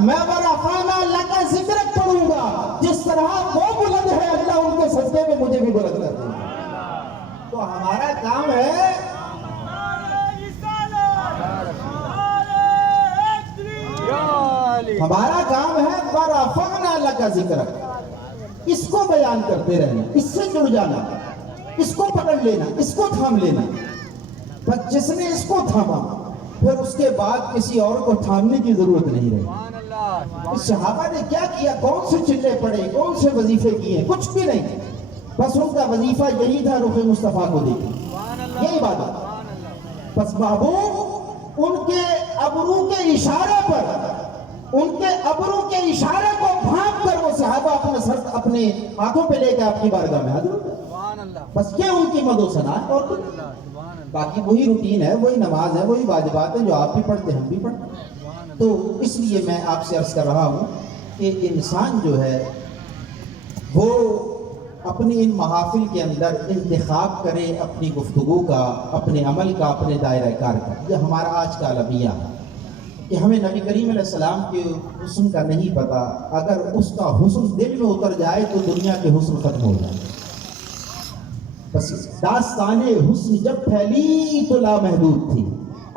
میں ورفعنا لک ذکرک پڑھوں گا، جس طرح وہ بلند ہے اللہ ان کے صدقے میں مجھے بھی بلند کر دے گا۔ تو ہمارا کام ہے ورفعنا لک ذکرک، اس کو بیان کرتے رہنا، اس سے جڑ جانا، اس کو پکڑ لینا، اس کو تھام لینا۔ بس جس نے اس کو تھاما پھر اس کے بعد کسی اور کو تھامنے کی ضرورت نہیں رہی۔ اس صحابہ نے کیا کیا؟ کون سے چلے پڑے، کون سے وظیفے کیے؟ کچھ بھی نہیں، بس ان کا وظیفہ یہی تھا، رخ مصطفیٰ کو دیکھیں، یہی بات ہے۔ بس محبوب ان کے ابرو کے اشارے پر، ان کے ابرو کے اشارے کو بھانپ کر وہ صحابہ اپنا سر اپنے ہاتھوں پہ لے کے آپ کی بارگاہ میں حاضر ہوتے۔ بس یہ ان کی مد و ثنا ہے، اور باقی وہی روٹین ہے، وہی نماز ہے، وہی واجبات ہیں جو آپ بھی پڑھتے ہم بھی پڑھتے ہیں۔ تو اس لیے میں آپ سے عرض کر رہا ہوں کہ انسان جو ہے وہ اپنی ان محافل کے اندر انتخاب کرے اپنی گفتگو کا، اپنے عمل کا، اپنے دائرہ کار کا۔ یہ ہمارا آج کا المیہ ہے کہ ہمیں نبی کریم علیہ السلام کے حسن کا نہیں پتا، اگر اس کا حسن دل میں اتر جائے تو دنیا کے حسن ختم ہو جائے۔ بس داستان حسن جب پھیلی تو لامحدود تھی،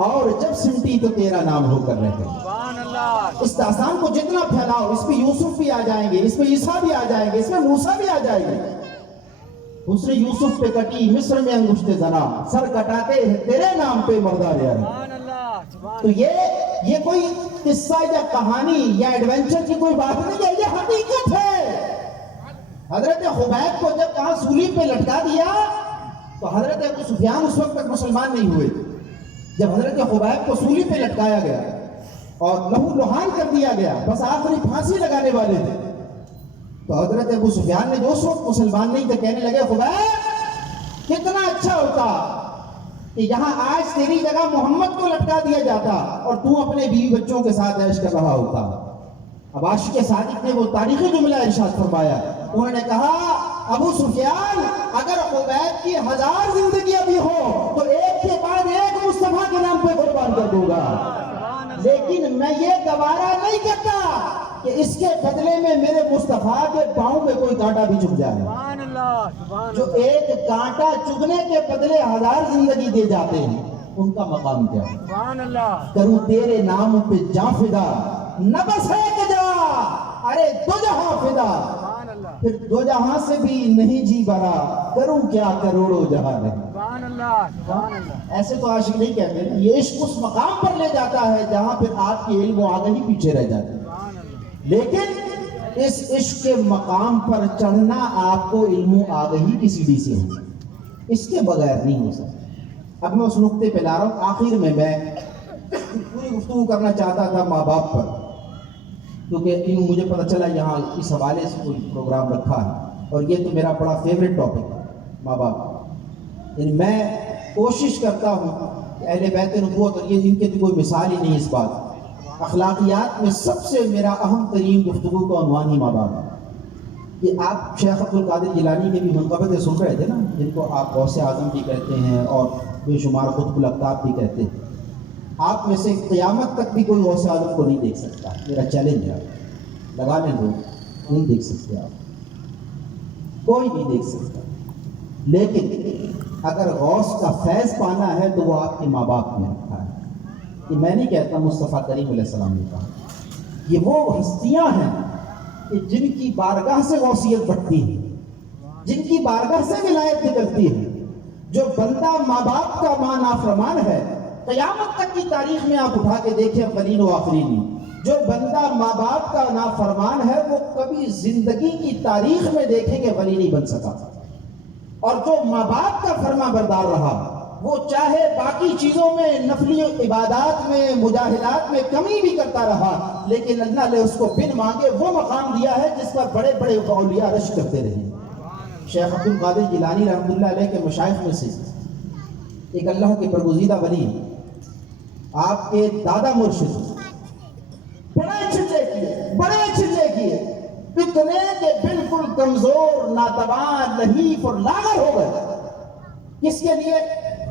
اور جب سمٹی تو تیرا نام ہو کر رہ گئی۔ اس داستان کو جتنا پھیلاؤ، اس پہ یوسف بھی آ جائیں گے، اس پہ عیسیٰ بھی آ جائیں گے، اس میں موسیٰ بھی آ جائیں گے۔ حسن یوسف پہ کٹی مصر میں انگشت زنا، سر کٹاتے تیرے نام پہ مردار یار۔ تو یہ کوئی قصہ یا کہانی یا ایڈونچر کی کوئی بات نہیں ہے، یہ حقیقت ہے۔ حضرت خبیب کو جب کہاں سولی پہ لٹکا دیا تو حضرت ابو سفیان اس وقت تک مسلمان نہیں ہوئے۔ جب حضرت خبیب کو سولی پہ لٹکایا گیا اور لہو لہان کر دیا گیا، بس آخری پھانسی لگانے والے تھے، تو حضرت ابو سفیان نے جو اس وقت مسلمان نہیں تھے کہنے لگے، خبیب کتنا اچھا ہوتا کہ یہاں آج تیری جگہ محمد کو لٹکا دیا جاتا اور تو اپنے بیوی بچوں کے ساتھ عیش کر رہا ہوتا۔ اب عاشق صادق نے وہ تاریخی جملہ ارشاد فرمایا، انہوں نے کہا، ابو سفیان اگر خبیب کی 1000 زندگیاں بھی ہو تو ایک کے بعد ایک مصطفیٰ کے نام پہ قربان کر دوں گا، لیکن میں یہ گوارا نہیں کرتا کہ اس کے بدلے میں میرے مصطفیٰ کے پاؤں میں کوئی کانٹا بھی چبھ جائے۔ جو ایک کانٹا چبھنے کے بدلے 1000 زندگی دے جاتے ہیں، ان کا مقام کیا ہے؟ کروں تیرے نام پہ جاں فدا، نہ بس ایک جا، ارے دو جہاں فدا، پھر دو جہاں سے بھی نہیں جی بھرا، کروں کیا کروڑوں جہاں نہیں۔ ایسے تو عاشق نہیں کہتے نا، یہ عشق اس مقام پر لے جاتا ہے جہاں پھر آپ کی علم و آگہی پیچھے رہ جاتی ہے، لیکن اس عشق کے مقام پر چڑھنا آپ کو علم و آگہی کی سیڑھی سے ہو، اس کے بغیر نہیں ہو سکتا۔ اب میں اس نقطے پہ لا رہا ہوں، آخر میں پوری گفتگو کرنا چاہتا تھا ماں باپ پر، کیونکہ مجھے پتہ چلا یہاں اس حوالے سے کوئی پروگرام رکھا ہے، اور یہ تو میرا بڑا فیوریٹ ٹاپک ہے، ماں باپ۔ یعنی میں کوشش کرتا ہوں کہ اہل بیت نبوت، اور یہ ان کے تو کوئی مثال ہی نہیں اس بات، اخلاقیات میں سب سے میرا اہم ترین گفتگو کا عنوان ہی ماں باپ ہے۔ کہ آپ شیخ عبد القادر جیلانی کے بھی منقبتیں سن رہے تھے نا، جن کو آپ غوث اعظم بھی کہتے ہیں اور بے شمار قطب الاقطاب بھی کہتے ہیں، آپ میں سے قیامت تک بھی کوئی غوث اعظم کو نہیں دیکھ سکتا، میرا چیلنج ہے، لگا لیں لوگ، نہیں دیکھ سکتے آپ، کوئی نہیں دیکھ سکتا، لیکن اگر غوث کا فیض پانا ہے تو وہ آپ کے ماں باپ میں رکھا ہے۔ یہ میں نہیں کہتا، مصطفیٰ کریم علیہ السلام نے کہا، یہ وہ ہستیاں ہیں کہ جن کی بارگاہ سے غوثیت بڑھتی ہے، جن کی بارگاہ سے ولایت نکلتی ہے۔ جو بندہ ماں باپ کا ماں نافرمان ہے، قیامت تک کی تاریخ میں آپ اٹھا کے دیکھیں اولین و آخرین، جو بندہ ماں باپ کا نافرمان ہے وہ کبھی زندگی کی تاریخ میں دیکھیں کہ ولی نہیں بن سکا، اور جو ماں باپ کا فرما بردار رہا وہ چاہے باقی چیزوں میں، نفلی عبادات میں، مجاہدات میں کمی بھی کرتا رہا، لیکن اللہ نے اس کو بن مانگے وہ مقام دیا ہے جس پر بڑے بڑے اولیاء رش کرتے رہے۔ شیخ عبد القادر جیلانی رحمۃ اللہ علیہ کے مشائخ میں سے ایک اللہ کے برگزیدہ ولی، آپ کے دادا مرشد، بڑے چھچے کیے اتنے کہ بالکل کمزور، ناتوان، لحیف اور لاغر ہو گئے۔ کس کے لیے؟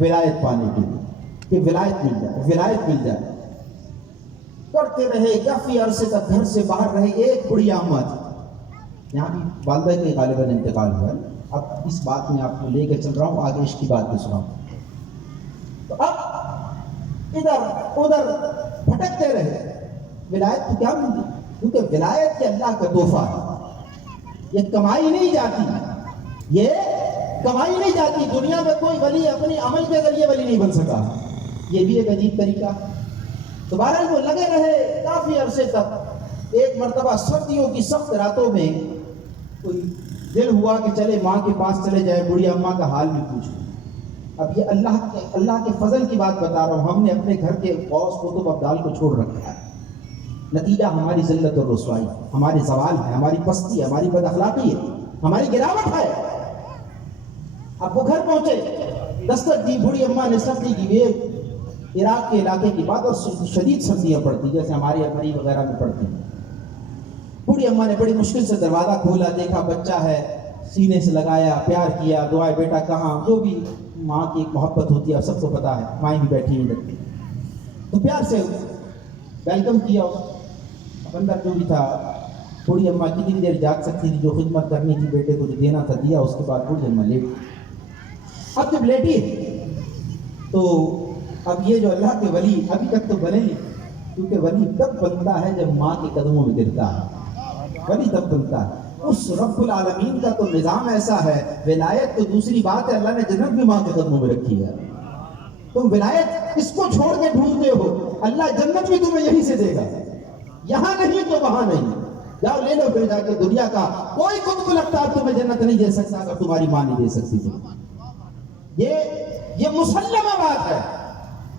ولایت پانے کے لیے، کہ ولایت مل جائے۔ کرتے رہے، کافی عرصے تک گھر سے باہر رہے. ایک بڑھیا اماں تھی، یہاں بھی والدہ کے غالباً انتقال ہوا ہے. اب اس بات میں آپ کو لے کے چل رہا ہوں، آگے اس کی بات بھی سناؤں. تو اب ادھر ادھر بھٹکتے رہے. ولایت تو کیا ملتی، کیونکہ ولایت کے اللہ کا تحفہ ہے. یہ کمائی نہیں جاتی، یہ کمائی نہیں جاتی. دنیا میں کوئی ولی اپنی عمل کے ذریعے ولی نہیں بن سکا. یہ بھی ایک عجیب طریقہ. دوبارہ وہ لگے رہے کافی عرصے تک. ایک مرتبہ سردیوں کی سخت راتوں میں کوئی دل ہوا کہ چلے ماں کے پاس چلے جائے، بوڑھی اماں کا حال بھی پوچھو. اب یہ اللہ کے فضل کی بات بتا رہا ہوں. ہم نے اپنے گھر کے غوث قطب ابدال کو چھوڑ رکھا ہے. نتیجہ ہماری ذلت اور رسوائی، ہماری زوال ہے، ہماری پستی ہے، ہماری بد اخلاقی ہے، ہماری گراوٹ ہے. اب وہ گھر پہنچے، دستک دی، بوڑھی اماں نے سردی کی، یہ عراق کے علاقے کی بات، اور شدید سردیاں پڑتی جیسے ہمارے امریکہ وغیرہ میں پڑتی ہیں. بوڑھی اماں نے بڑی مشکل سے دروازہ کھولا، دیکھا بچہ ہے، سینے سے لگایا، پیار کیا، دعائے بیٹا کہاں، جو بھی ماں کی ایک محبت ہوتی ہے سب کو پتا ہے. مائیں بھی بیٹھی ہیں ادھر، تو پیار سے ویلکم کیا. اب اندر جو بھی تھا، بوڑھی اماں کتنی دیر جاگ سکتی تھی، جو خدمت کرنی تھی بیٹے کو جو دینا تھا دیا. اس کے بعد بوڑھی اماں لیٹ. اب جب لیٹی تو اب یہ جو اللہ کے ولی ابھی تک تو بنے نہیں، کیونکہ ولی تب بنتا ہے جب ماں کے قدموں میں گرتا ہے. ولی تب بنتا ہے. اس رب العالمین کا تو نظام ایسا ہے. ولایت تو دوسری بات ہے، اللہ نے جنت بھی ماں کے قدموں میں رکھی ہے. تم ولایت اس کو چھوڑ کے ڈھونڈتے ہو، اللہ جنت بھی تمہیں یہیں سے دے گا. یہاں نہیں تو وہاں نہیں. جاؤ لے لو پھر جا کے. دنیا کا کوئی قطب لگتا تمہیں جنت نہیں دے سکتا اگر تمہاری ماں نہیں دے سکتی تھی. یہ مسلمہ بات ہے.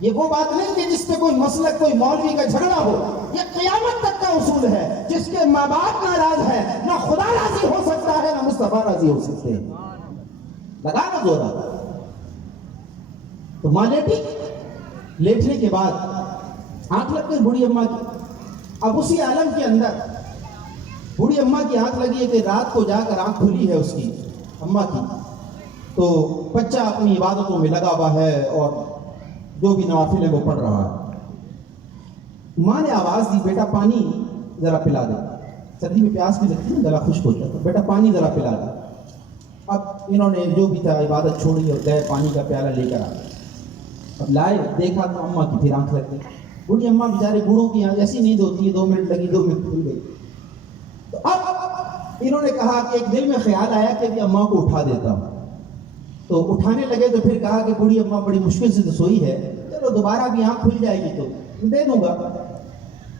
یہ وہ بات نہیں کہ جس پہ کوئی مسلک، کوئی مولوی کا جھگڑا ہو. یہ قیامت تک کا اصول ہے. جس کے ماں باپ ناراض ہے، نہ خدا راضی ہو سکتا ہے، نہ مصطفیٰ راضی ہو سکتے ہیں. لگا نا زورا. تو ماں لیٹی، لیٹنے کے بعد آنکھ لگ گئی بوڑھی اماں کی. اب اسی عالم کے اندر بوڑھی اماں کی آنکھ لگی ہے کہ رات کو جا کر آنکھ کھلی ہے اس کی اماں کی، تو بچہ اپنی عبادتوں میں لگا ہوا ہے اور جو بھی نوافل ہے وہ پڑھ رہا ہے. ماں نے آواز دی، بیٹا پانی ذرا پلا دے. سردی میں پیاس بھی لگتی ہے، گلا خشک ہوتا ہے، تو بیٹا پانی ذرا پلا دے. اب انہوں نے جو بھی تھا عبادت چھوڑی اور گئے پانی کا پیالہ لے کر آئے. اب لائے، دیکھا تو اماں کی پھر آنکھ لگ گئی. بوڑھی اماں بیچارے بوڑھوں کی آنکھ ایسی نیند ہوتی ہے، 2 منٹ لگی، 2 منٹ کھل گئی. تو اب انہوں نے کہا کہ ایک دل میں خیال آیا کہ اماں کو اٹھا دیتا ہوں. تو اٹھانے لگے تو پھر کہا کہ بوڑھی اماں بڑی مشکل سے تو سوئی ہے، چلو دوبارہ بھی آنکھ کھل جائے گی تو دے دوں گا.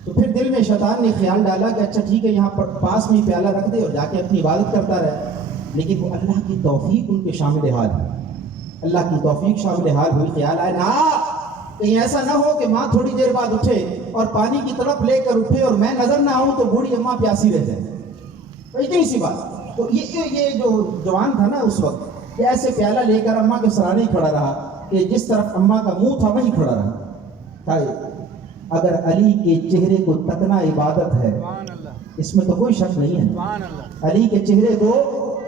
تو پھر دل میں شیطان نے خیال ڈالا کہ اچھا ٹھیک ہے، یہاں پاس میں پیالہ رکھ دے اور جا کے اپنی عبادت کرتا رہے. لیکن وہ اللہ کی توفیق ان کے شامل حال ہے. اللہ کی توفیق شامل حال ہوئی. خیال آئے نا کہیں ایسا نہ ہو کہ ماں تھوڑی دیر بعد اٹھے اور پانی کی طرف لے کر اٹھے اور میں نظر نہ آؤں تو بوڑھی اماں پیاسی رہ جائے. اتنی سی بات. تو یہ جو جوان تھا نا اس وقت، کہ ایسے پیالہ لے کر اماں کے سرانے ہی کھڑا رہا کہ جس طرف اماں کا منہ تھا وہیں کھڑا رہا. اگر علی کے چہرے کو تکنا عبادت ہے، اس میں تو کوئی شک نہیں ہے. علی کے چہرے کو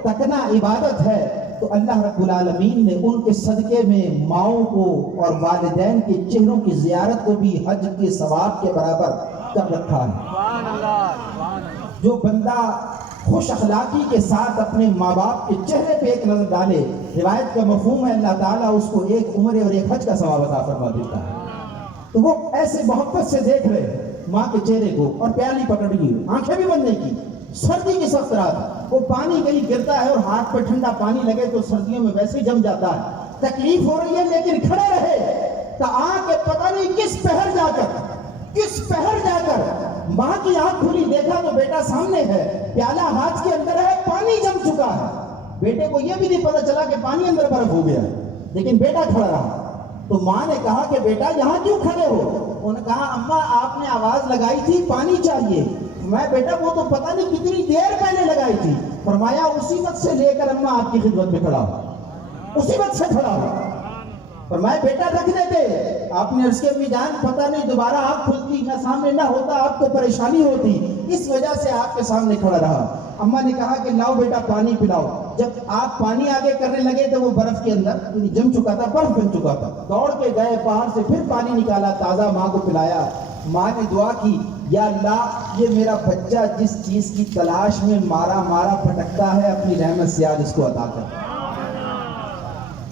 تکنا عبادت ہے تو اللہ رب العالمین نے ان کے صدقے میں ماؤں کو اور والدین کے چہروں کی زیارت کو بھی حج کے ثواب کے برابر کر رکھا ہے. جو بندہ خوش اخلاقی کے ساتھ اپنے ماں باپ کے چہرے پہ ایک نظر ڈالے، روایت کا مفہوم ہے اللہ تعالیٰ اس کو ایک عمرے اور ایک حج کا ثواب عطا فرما دیتا ہے. تو وہ ایسے محبت سے دیکھ رہے ماں کے چہرے کو اور پیالی پکڑی ہوئی، آنکھیں بھی بند نہیں کی. سردی کی سخت رات، وہ پانی کہیں گرتا ہے اور ہاتھ پہ ٹھنڈا پانی لگے تو سردیوں میں ویسے ہی جم جاتا ہے. تکلیف ہو رہی ہے لیکن کھڑے رہے. تو آنکھ پتہ نہیں کس پہر جا کر ماں کی آنکھ کھلی، دیکھا تو بیٹا سامنے ہے، پیالہ ہاتھ کے اندر ہے، پانی جم چکا ہے. بیٹے کو یہ بھی نہیں پتا چلا کہ پانی اندر برف ہو گیا، لیکن بیٹا کھڑا رہا. تو ماں نے کہا کہ بیٹا یہاں کیوں کھڑے ہو؟ انہوں نے کہا اماں آپ نے آواز لگائی تھی پانی چاہیے. میں بیٹا وہ تو پتہ نہیں کتنی دیر پہلے لگائی تھی. فرمایا اسی وقت سے لے کر اماں آپ کی خدمت میں کھڑا ہو، اسی وقت سے کھڑا ہو. فرمایا بیٹا رکھ دیتے. آپ نے عرض کی امی جان پتہ نہیں دوبارہ آپ کھلتی، نہ سامنے نہ ہوتا، آپ کو پریشانی ہوتی، اس وجہ سے آپ کے سامنے کھڑا رہا. اماں نے کہا کہ لاؤ بیٹا پانی پلاؤ. جب آپ پانی آگے کرنے لگے تو وہ برف کے اندر جم چکا تھا، برف بن چکا تھا. دوڑ کے گئے باہر سے، پھر پانی نکالا، تازہ ماں کو پلایا. ماں نے دعا کی یا اللہ یہ میرا بچہ جس چیز کی تلاش میں مارا مارا پھٹکتا ہے اپنی رحمت سے آج اس کو عطا کر.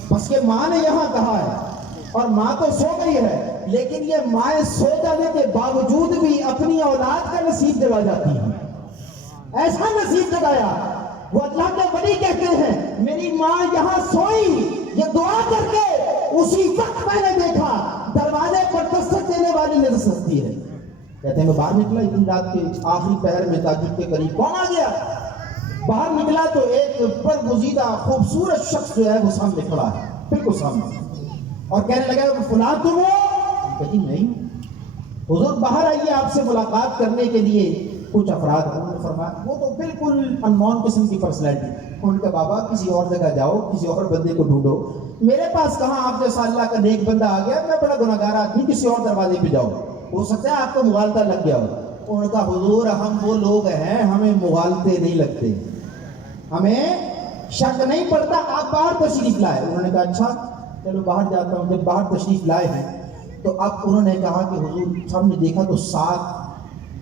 بس کہ ماں نے یہاں کہا ہے اور ماں تو سو گئی ہے لیکن یہ مائیں سو جانے کے باوجود بھی اپنی اولاد کا نصیب جگا جاتی ہیں. ایسا نصیب جگایا وہ اللہ کے ولی کہتے ہیں میری ماں یہاں سوئی یہ دعا کر کے اسی وقت میں نے دیکھا دروازے پر دستک دینے والی نظر سستی ہے. کہتے ہیں میں باہر نکلا اتنی رات کے آخری پہر میں تہجد کے قریب کون آ گیا. باہر نکلا تو ایک برگزیدہ خوبصورت شخص جو ہے وہ سامنے کھڑا ہے بالکل سامنے اور کہنے لگا کہ فلاں تم ہو. کہتی نہیں. حضور باہر آئیے آپ سے ملاقات کرنے کے لیے کچھ افراد. انہوں نے فرمایا وہ تو بالکل انمون قسم کی پرسنالٹی. انہوں نے کہا بابا کسی اور جگہ جاؤ کسی اور بندے کو ڈھونڈو میرے پاس کہاں آپ جیسا اللہ کا نیک بندہ آ گیا میں بڑا گناہگار آدمی کسی اور دروازے پہ جاؤ ہو سکتا ہے آپ کو مغالطہ لگ گیا ہو. انہوں نے کہا حضور ہم وہ لوگ ہیں ہمیں مغالطے نہیں لگتے ہمیں شک نہیں پڑتا آپ باہر تشریف لائے. انہوں نے کہا اچھا چلو باہر جاتا ہوں. جب باہر تشریف لائے ہیں تو اب انہوں نے کہا کہ حضور ہم نے دیکھا تو 7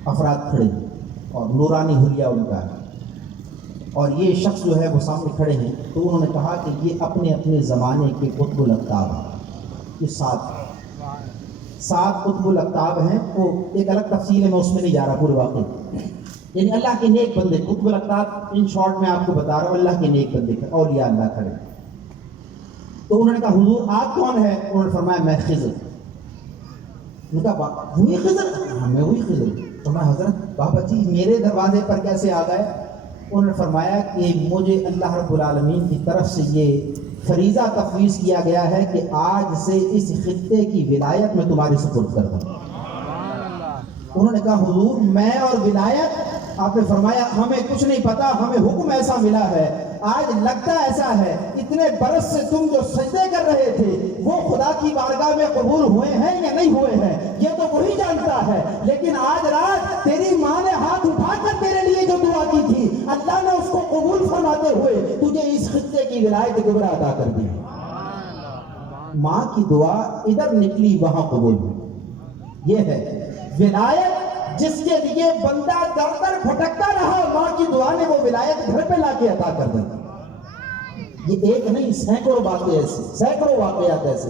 افراد کھڑے اور نورانی حلیہ ان کا ہے اور یہ شخص جو ہے وہ سامنے کھڑے ہیں. تو انہوں نے کہا کہ یہ اپنے اپنے زمانے کے قطب الاقطاب ہیں. یہ 7 قطب الاقطاب ہیں. وہ ایک الگ تفصیل ہے میں اس میں نہیں جا رہا پورے واقعے. یعنی اللہ کے نیک بندے قطب الاقطاب ان شارٹ میں آپ کو بتا رہا ہوں اللہ کے نیک بندے اولیاء اللہ کھڑے. تو انہوں نے کہا حضور آپ کون ہیں. انہوں نے فرمایا میں خضر. انہوں نے کہا وہی خضر. میں وہی خضر. تو میں حضرت بابا جی میرے دروازے پر کیسے آ گئے. انہوں نے فرمایا کہ مجھے اللہ رب العالمین کی طرف سے یہ فریضہ تفویض کیا گیا ہے کہ آج سے اس خطے کی ولایت میں تمہارے سپرد کر دوں. انہوں نے کہا حضور میں اور ولایت. آپ نے فرمایا ہمیں کچھ نہیں پتا ہمیں حکم ایسا ملا ہے آج لگتا ایسا ہے اتنے برس سے تم جو سجدے کر رہے تھے وہ خدا کی بارگاہ میں قبول ہوئے ہیں یا نہیں ہوئے ہیں یہ تو وہی جانتا ہے لیکن آج رات تیری ماں نے ہاتھ اٹھا کر تیرے لیے جو دعا کی تھی اللہ نے اس کو قبول فرماتے ہوئے تجھے اس خطے کی ولایت کبریٰ عطا کر دی. ماں کی دعا ادھر نکلی وہاں قبول ہوئی. یہ ہے ولایت جس کے لیے بندہ در در بھٹکتا رہا ماں کی دعا نے وہ ولایت گھر پہ لا کے عطا کر دی. یہ ایک نہیں سینکڑوں باتیں ایسے سینکڑوں واقعات ایسے.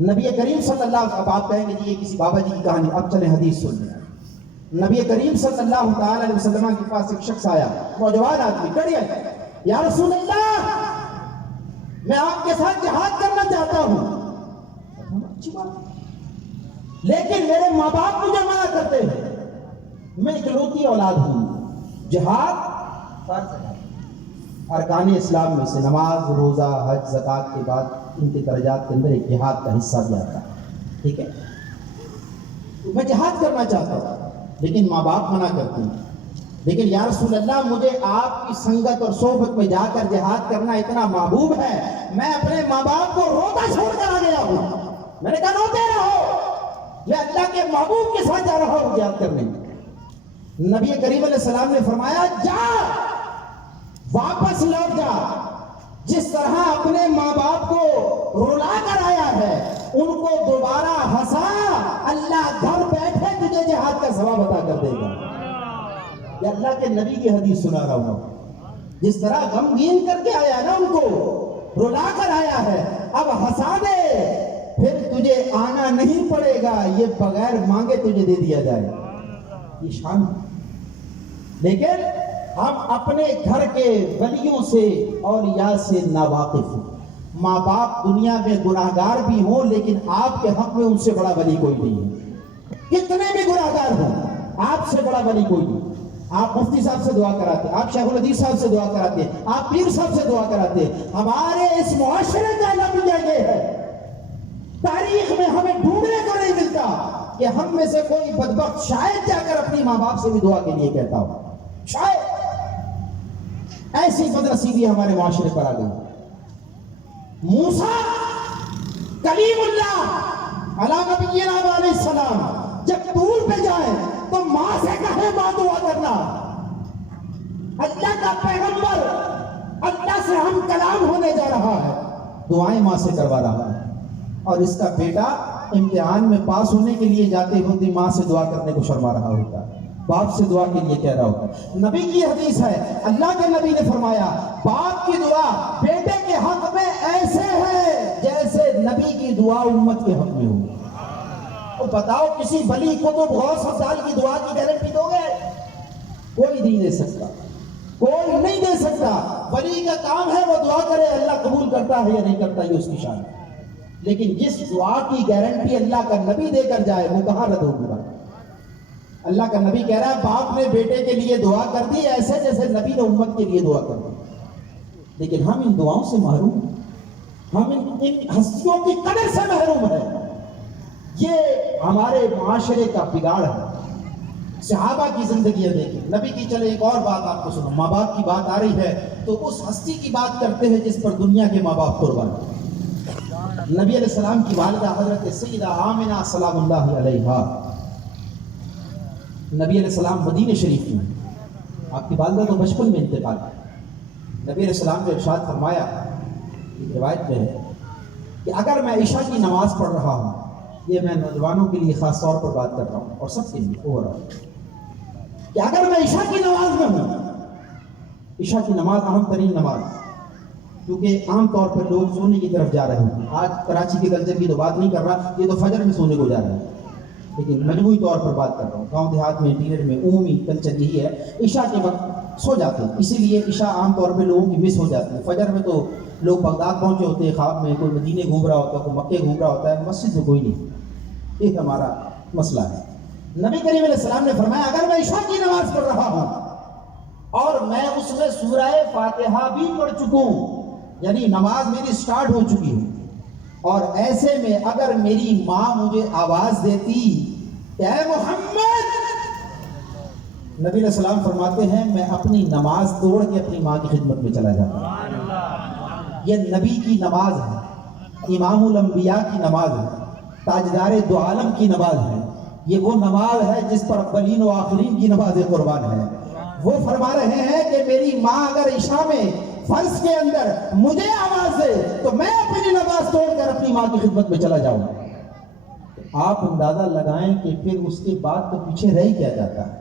نبی کریم صلی اللہ علیہ وسلم آپ کہیں گے جی یہ کسی بابا جی کی کہانی. اب چلیں حدیث سن لیں. نبی کریم صلی اللہ تعالی علیہ وسلم کے پاس ایک شخص آیا نوجوان آدمی کڑی ہے یا رسول اللہ میں آپ کے ساتھ جہاد کرنا چاہتا ہوں اچھی بات لیکن میرے ماں باپ مجھے منع کرتے ہیں میں اکلوتی اولاد ہوں. جہاد فرض ہے ارکان اسلام میں سے نماز روزہ حج زکوٰۃ کے بعد ان کے درجات کے اندر ایک جہاد کا حصہ بھی آتا ہے. ٹھیک ہے میں جہاد کرنا چاہتا ہوں لیکن ماں باپ منع کرتے ہیں. لیکن یا رسول اللہ مجھے آپ کی سنگت اور صحبت میں جا کر جہاد کرنا اتنا محبوب ہے میں اپنے ماں باپ کو روتا چھوڑ کر آ گیا ہوں. میں نے کہا روتے رہو میں اللہ کے محبوب کے ساتھ جا رہا ہوں جہاد کرنے. نبی کریم علیہ السلام نے فرمایا جا واپس لوٹ جا جس طرح اپنے ماں باپ کو رلا کر آیا ہے ان کو دوبارہ ہنسا اللہ گھر بیٹھے تجھے جہاد کا ثواب عطا کر دے گا. یہ اللہ کے نبی کی حدیث سنا رہا ہوں. جس طرح غمگین کر کے آیا نا ان کو رلا کر آیا ہے اب ہنسا دے پھر تجھے آنا نہیں پڑے گا یہ بغیر مانگے تجھے دے دیا جائے. یہ شان. لیکن ہم اپنے گھر کے ولیوں سے اولیاء سے ناواقف ہیں. ماں باپ دنیا میں گناہگار بھی ہوں لیکن آپ کے حق میں ان سے بڑا ولی کوئی نہیں ہے. کتنے بھی گناہگار ہوں آپ سے بڑا ولی کوئی نہیں. آپ مفتی صاحب سے دعا کراتے آپ شیخ الحدیث صاحب سے دعا کراتے آپ پیر صاحب سے دعا کراتے. ہمارے اس معاشرے کا نتیجہ یہ ہے تاریخ میں ہمیں ڈھونڈنے کو نہیں ملتا کہ ہم میں سے کوئی بدبخت شاید جا کر اپنی ماں باپ سے بھی دعا کے لیے کہتا ہو. شاید ایسی بدنصیبی ہمارے معاشرے پر آ گئی. موسیٰ کلیم اللہ علیہ نبینا علیہ السلام جب طور پہ جائیں تو ماں سے کہے ماں دعا کرنا. اللہ کا پیغمبر اللہ سے ہم کلام ہونے جا رہا ہے دعائیں ماں سے کروا رہا ہے اور اس کا بیٹا امتحان میں پاس ہونے کے لیے جاتے ہوتے ماں سے دعا کرنے کو شرما رہا ہوتا ہے، باپ سے دعا کے لیے کہہ رہا ہوتا ہے۔ نبی کی حدیث ہے، اللہ کے نبی نے فرمایا باپ کی دعا بیٹے کے حق میں ایسے ہے جیسے نبی کی دعا امت کے حق میں ہو۔ تو بتاؤ کسی ولی قطب غوث افضال کی دعا کی گارنٹی دو گے؟ کوئی نہیں دے سکتا، کوئی نہیں دے سکتا۔ ولی کا کام ہے وہ دعا کرے، اللہ قبول کرتا ہے یا نہیں کرتا یہ اس کی شان ہے، لیکن جس دعا کی گارنٹی اللہ کا نبی دے کر جائے وہ کہاں رد ہوگی بات؟ اللہ کا نبی کہہ رہا ہے باپ نے بیٹے کے لیے دعا کر دی ایسے جیسے نبی نے امت کے لیے دعا کر دی، لیکن ہم ان دعاؤں سے محروم ہیں، ہم ان ہستیوں کی قدر سے محروم ہیں۔ یہ ہمارے معاشرے کا بگاڑ ہے۔ صحابہ کی زندگیاں دیکھیں، نبی کی چلے ایک اور بات آپ کو سنو، ماں باپ کی بات آ رہی ہے تو اس ہستی کی بات کرتے ہیں جس پر دنیا کے ماں باپ قربان ہیں۔ نبی علیہ السلام کی والدہ حضرت سیدہ آمنہ سلام اللہ علیہا، نبی علیہ السلام مدینہ شریف میں، آپ کی والدہ تو بچپن میں انتقال کی۔ نبی علیہ السلام نے ارشاد فرمایا، ایک روایت میں ہے کہ اگر میں عشاء کی نماز پڑھ رہا ہوں، یہ میں نوجوانوں کے لیے خاص طور پر بات کر رہا ہوں اور سب کے لیے اوورآل، کہ اگر میں عشاء کی نماز میں ہوں، عشاء کی نماز اہم ترین نماز، کیونکہ عام طور پر لوگ سونے کی طرف جا رہے ہیں۔ آج کراچی کے کلچر کی تو بات نہیں کر رہا، یہ تو فجر میں سونے کو جا رہے ہیں، لیکن مجموعی طور پر بات کر رہا ہوں۔ گاؤں دیہات میں انٹیریئر میں عمومی کلچر یہی ہے، عشاء کے وقت سو جاتے ہیں، اسی لیے عشاء عام طور پہ لوگوں کی مس ہو جاتی ہے۔ فجر میں تو لوگ بغداد پہنچے ہوتے ہیں خواب میں، کوئی مدینے گھوم رہا ہوتا ہے، کوئی مکے گھوم رہا ہوتا ہے، مسجد میں کوئی نہیں۔ یہ ہمارا مسئلہ ہے۔ نبی کریم علیہ السلام نے فرمایا اگر میں عشاء کی نماز پڑھ رہا ہوں اور میں اس میں سورہ فاتحہ بھی پڑھ چکوں، یعنی نماز میری سٹارٹ ہو چکی ہے، اور ایسے میں اگر میری ماں مجھے آواز دیتی کہ اے محمد، نبی علیہ السلام فرماتے ہیں میں اپنی نماز توڑ کے اپنی ماں کی خدمت میں چلا جاتا۔ یہ نبی کی نماز ہے، امام الانبیاء کی نماز ہے، تاجدار دو عالم کی نماز ہے، یہ وہ نماز ہے جس پر اولین و آخرین کی نماز قربان ہے۔ وہ فرما رہے ہیں کہ میری ماں اگر عشاء میں فرض کے اندر مجھے آواز دے تو میں اپنی نماز توڑ کر اپنی ماں کی خدمت میں چلا جاؤں۔ آپ اندازہ لگائیں کہ پھر اس کے بعد تو پیچھے رہ کیا جاتا ہے؟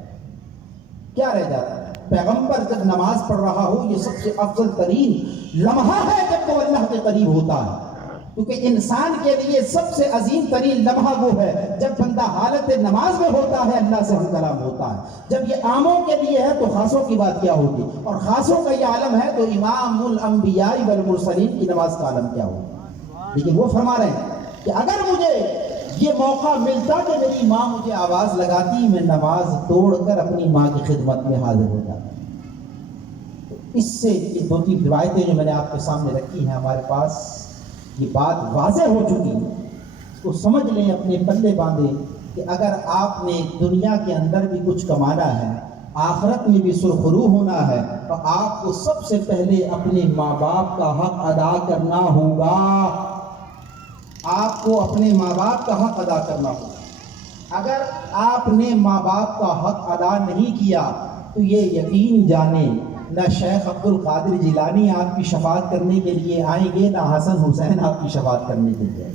کیا رہ جاتا ہے؟ پیغمبر جب نماز پڑھ رہا ہو یہ سب سے افضل ترین لمحہ ہے جب وہ اللہ کے قریب ہوتا ہے، کیونکہ انسان کے لیے سب سے عظیم ترین لمحہ وہ ہے جب بندہ حالت نماز میں ہوتا ہے، اللہ سے ہم کلام ہوتا ہے۔ جب یہ عاموں کے لیے ہے تو خاصوں کی بات کیا ہوگی، اور خاصوں کا یہ عالم ہے تو امام الانبیاء والمرسلین کی نماز کا عالم کیا ہوگا۔ لیکن وہ فرما رہے ہیں کہ اگر مجھے یہ موقع ملتا کہ میری ماں مجھے آواز لگاتی، میں نماز توڑ کر اپنی ماں کی خدمت میں حاضر ہو جاتا۔ اس سے یہ دو تین روایتیں جو میں نے آپ کے سامنے رکھی ہیں ہمارے پاس، یہ بات واضح ہو چکی ہے، اس کو سمجھ لیں، اپنے پلے باندھیں کہ اگر آپ نے دنیا کے اندر بھی کچھ کمانا ہے، آخرت میں بھی سرخرو ہونا ہے، تو آپ کو سب سے پہلے اپنے ماں باپ کا حق ادا کرنا ہوگا۔ آپ کو اپنے ماں باپ کا حق ادا کرنا ہوگا۔ اگر آپ نے ماں باپ کا حق ادا نہیں کیا تو یہ یقین جانیں نہ شیخ عبد القادر جیلانی آپ کی شفاعت کرنے کے لیے آئیں گے، نہ حسن حسین آپ کی شفاعت کرنے کے لیے۔